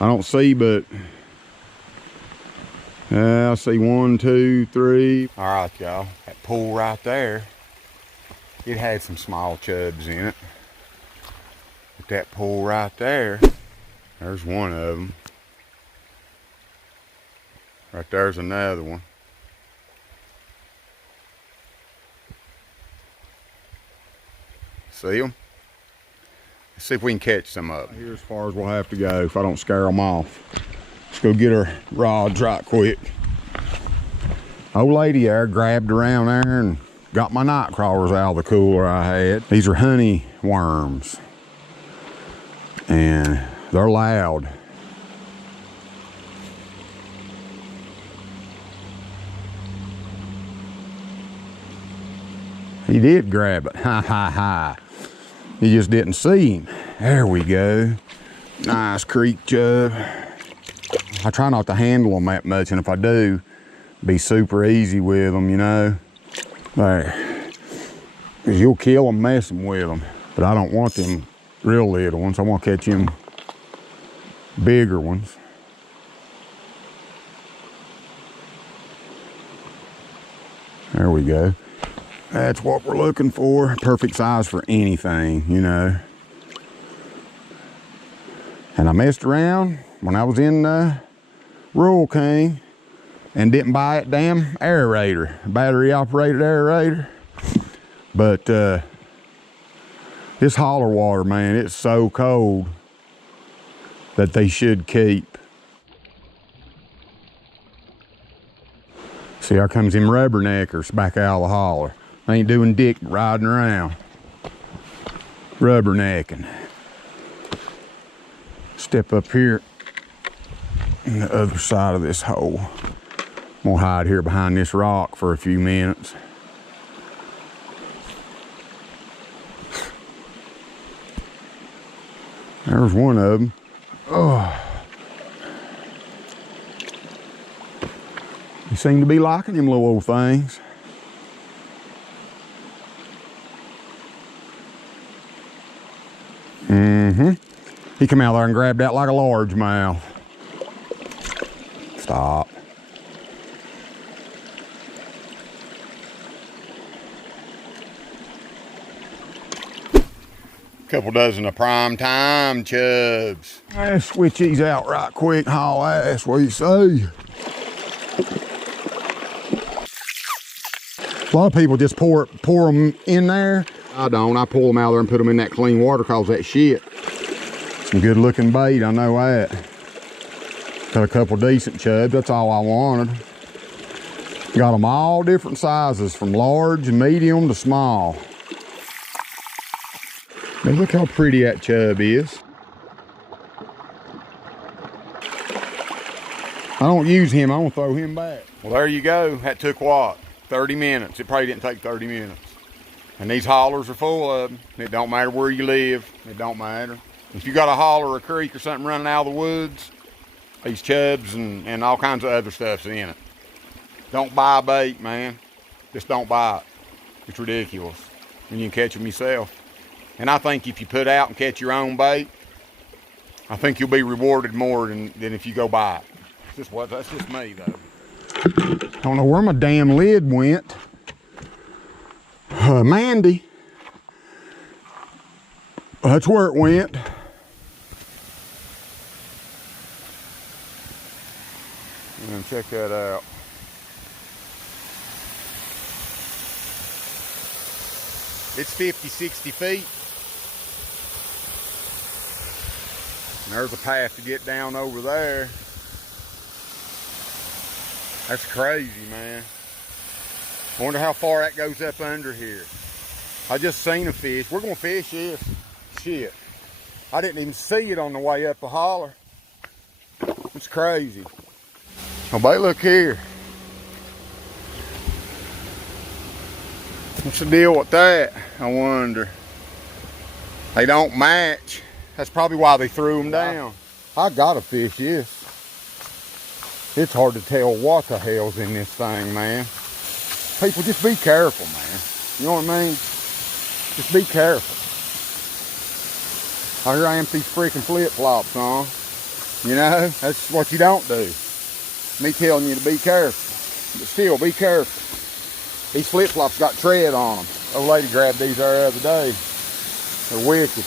I don't see, but I see 1, 2, 3. All right, y'all. That pool right there, it had some small chubs in it. But that pool right there, there's one of them. Right there's another one. See them? Let's see if we can catch some up. Here's as far as we'll have to go if I don't scare them off. Let's go get our rods right quick. Old lady there grabbed around there and got my night crawlers out of the cooler I had. These are honey worms. And they're loud. He did grab it. Ha ha ha. You just didn't see him. There we go. Nice creek chub. I try not to handle them that much, and if I do, be super easy with them, you know. There. Because you'll kill them messing with them. But I don't want them real little ones. I want to catch them bigger ones. There we go. That's what we're looking for. Perfect size for anything, you know. And I messed around when I was in Rural King and didn't buy a damn aerator, battery operated aerator. But this Holler water, man, it's so cold that they should keep. See, here comes them rubberneckers back out of the Holler. They ain't doing dick riding around. Rubbernecking. Step up here on the other side of this hole. I'm gonna hide here behind this rock for a few minutes. There's one of them. Oh. You seem to be liking them little old things. He come out there and grabbed that like a largemouth. Stop. Couple dozen of prime time chubs. Let's switch these out right quick, haul ass, what do you say? A lot of people just pour them in there. I don't. I pull them out there and put them in that clean water cause that shit. Some good looking bait, I know that. Got a couple decent chubs, that's all I wanted. Got them all different sizes from large, medium to small. Now look how pretty that chub is. I don't use him, I don't throw him back. Well, there you go. That took what? 30 minutes. It probably didn't take 30 minutes. And these hollers are full of them. It don't matter where you live. It don't matter. If you got a holler or a creek or something running out of the woods, these chubs and all kinds of other stuff's in it. Don't buy bait, man. Just don't buy it. It's ridiculous. And you can catch them yourself. And I think if you put out and catch your own bait, I think you'll be rewarded more than if you go buy it. That's just me, though. I don't know where my damn lid went. Mandy. That's where it went. And check that out. It's 50, 60 feet. And there's a path to get down over there. That's crazy, man. I wonder how far that goes up under here. I just seen a fish. We're gonna fish this. Shit. I didn't even see it on the way up the Holler. It's crazy. Oh, but look here. What's the deal with that? I wonder. They don't match. That's probably why they threw them down. I gotta fish this. It's hard to tell what the hell's in this thing, man. People, just be careful, man. You know what I mean? Just be careful. Here I am with these freaking flip-flops on. You know, that's what you don't do. Me telling you to be careful, but still be careful. These flip-flops got tread on them. Old lady grabbed these the other day. They're wicked.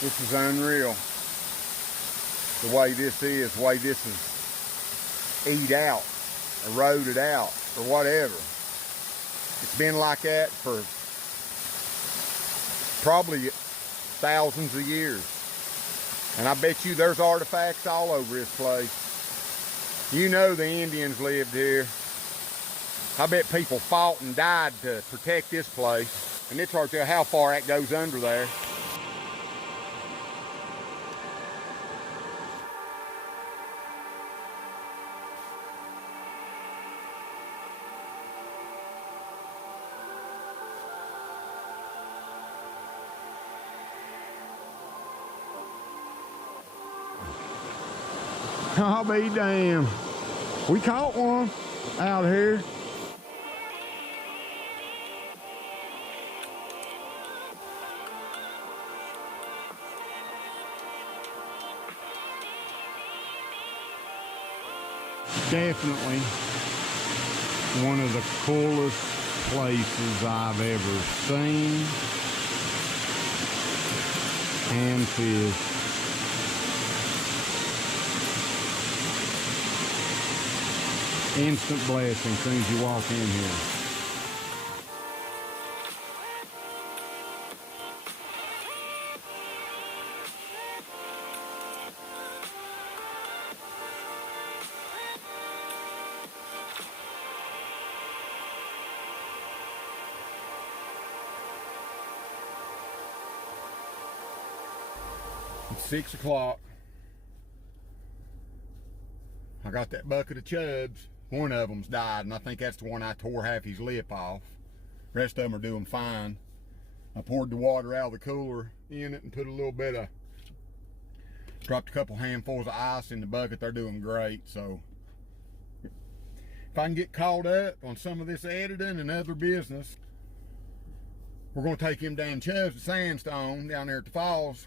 This is unreal. The way this is, eat out, eroded out, or whatever. It's been like that for probably thousands of years. And I bet you there's artifacts all over this place. You know the Indians lived here. I bet people fought and died to protect this place. And it's hard to tell how far that goes under there. I'll be damned. We caught one out here. Definitely one of the coolest places I've ever seen and fished. Instant blessing as soon as you walk in here. It's 6 o'clock. I got that bucket of chubs. One of them's died, and I think that's the one I tore half his lip off. The rest of them are doing fine. I poured the water out of the cooler in it and put a little bit of, dropped a couple handfuls of ice in the bucket. They're doing great. So if I can get caught up on some of this editing and other business, we're going to take him down chubs to Sandstone down there at the falls.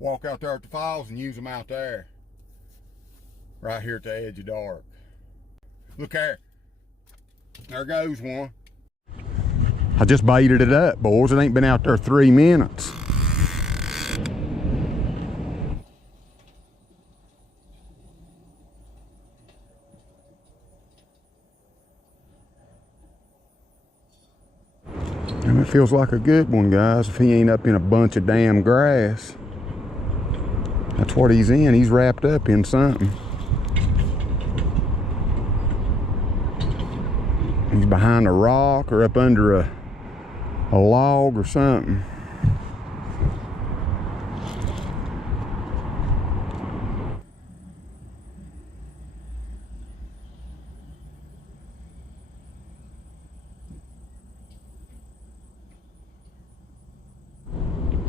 Walk out there at the falls and use them out there. Right here at the edge of dark. Look there. There goes one. I just baited it up, boys. It ain't been out there 3 minutes. And it feels like a good one, guys, if he ain't up in a bunch of damn grass. That's what he's in. He's wrapped up in something. He's behind a rock or up under a log or something.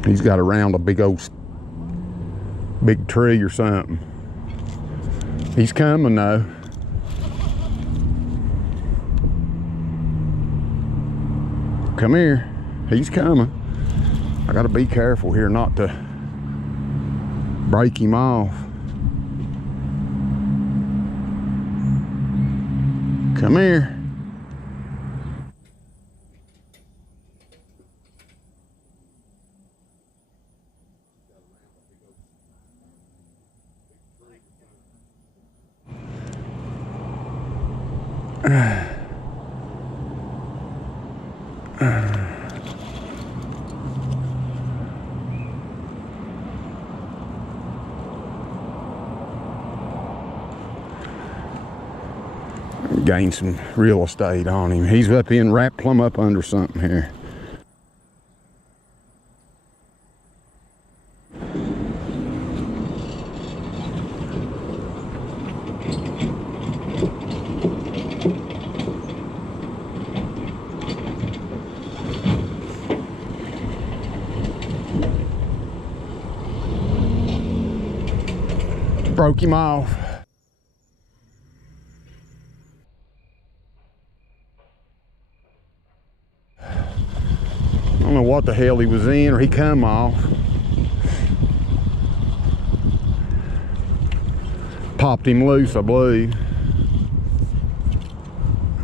He's got around a big tree or something. He's coming though. Come here. He's coming. I gotta be careful here not to break him off. Come here. Gain some real estate on him. He's up in, wrapped plumb up under something here. Broke him off. I don't know what the hell he was in, or he come off. popped him loose, I believe.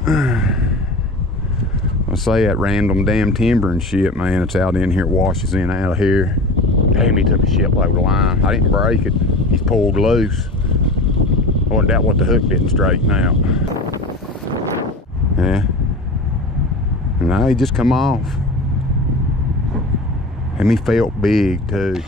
I say that random damn timber and shit, man. It's out in here. It washes in out of here. Damn, he took a shitload of line. I didn't break it. He's pulled loose. I wonder out what the hook didn't straighten out. Yeah. And now he just come off. And he felt big too.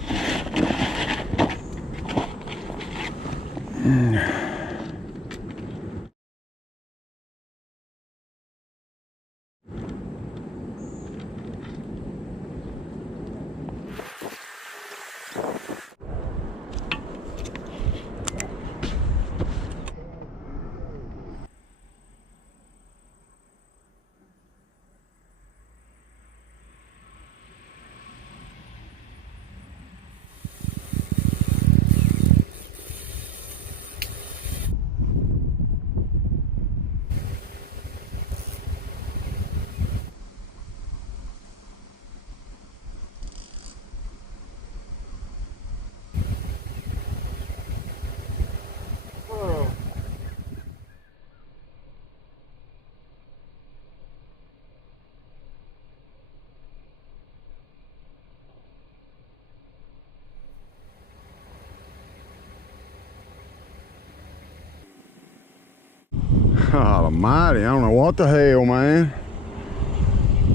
God almighty, I don't know what the hell, man.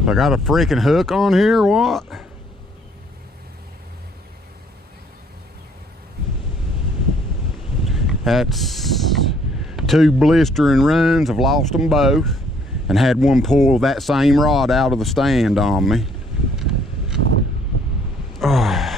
I got a freaking hook on here or what? That's 2 blistering runs. I've lost them both and had one pull that same rod out of the stand on me. Oh.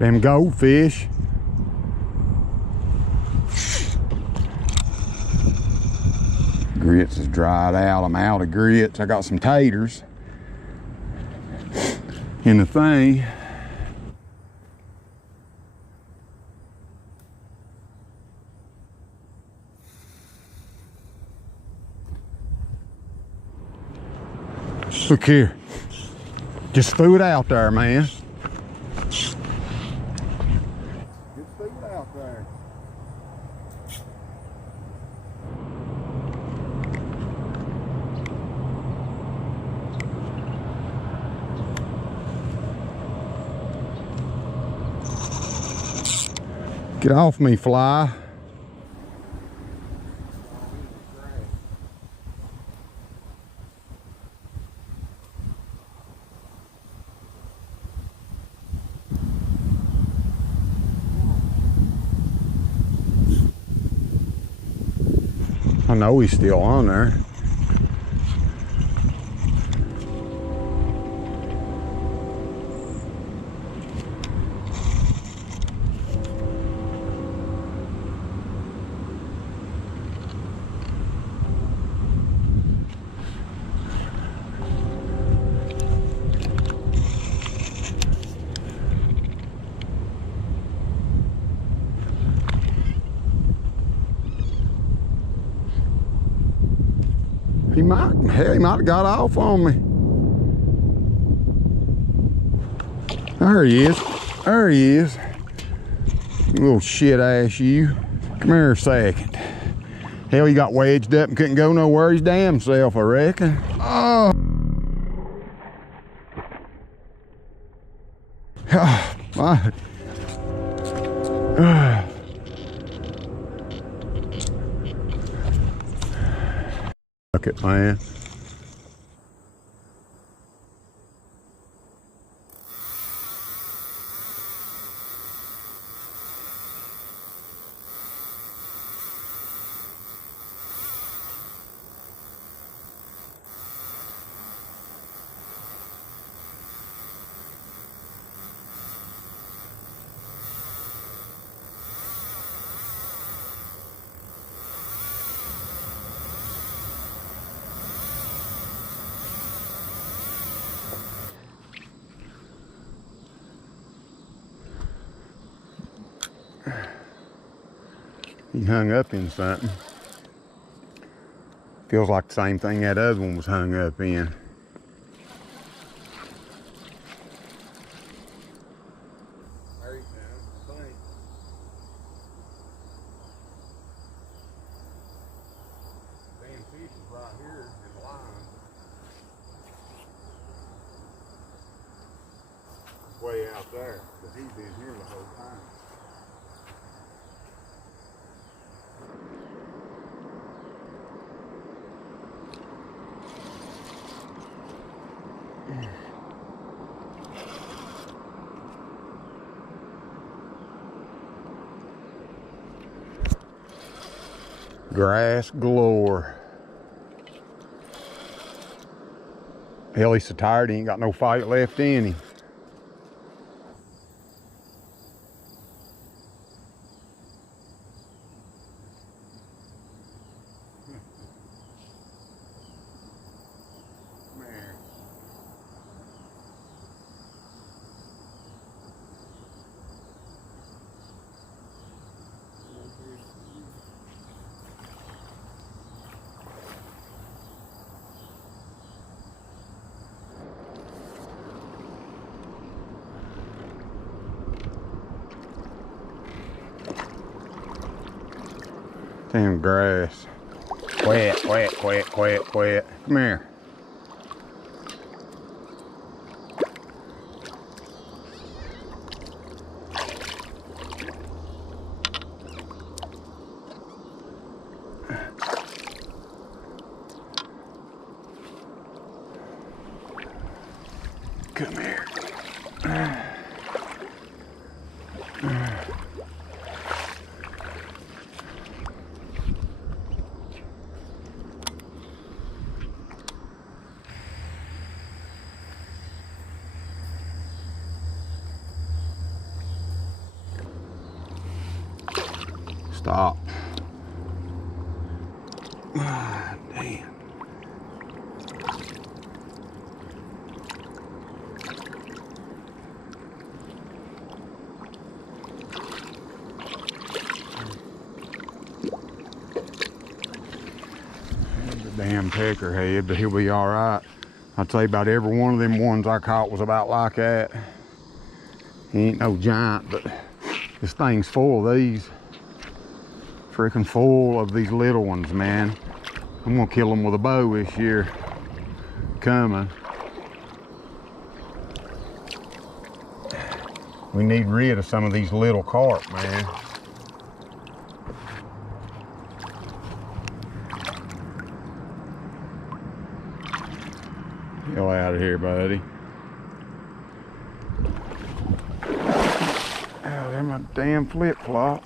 Them goldfish. Grits is dried out. I'm out of grits. I got some taters in the thing. Look here. Just threw it out there, man. Get off me, fly. I know he's still on there. He might have got off on me. There he is. There he is. You little shit ass you. Come here a second. Hell, he got wedged up and couldn't go nowhere his damn self, I reckon. Oh. Oh, my. Look it, man. He hung up in something. Feels like the same thing that other one was hung up in. There he comes, I think. Damn fish is right here in the line. Way out there, because he's been here the whole time. Grass galore. Hell, he's so tired he ain't got no fight left in him. Damn grass. Wet, wet, wet, wet, wet. Come here. Come here. Stop. Ah, damn. There's a damn peckerhead, but he'll be all right. I'd say about every one of them ones I caught was about like that. He ain't no giant, but this thing's full of these. Freaking full of these little ones, man. I'm gonna kill them with a bow this year. Coming. We need rid of some of these little carp, man. Get out of here, buddy. Oh, they're my damn flip-flop.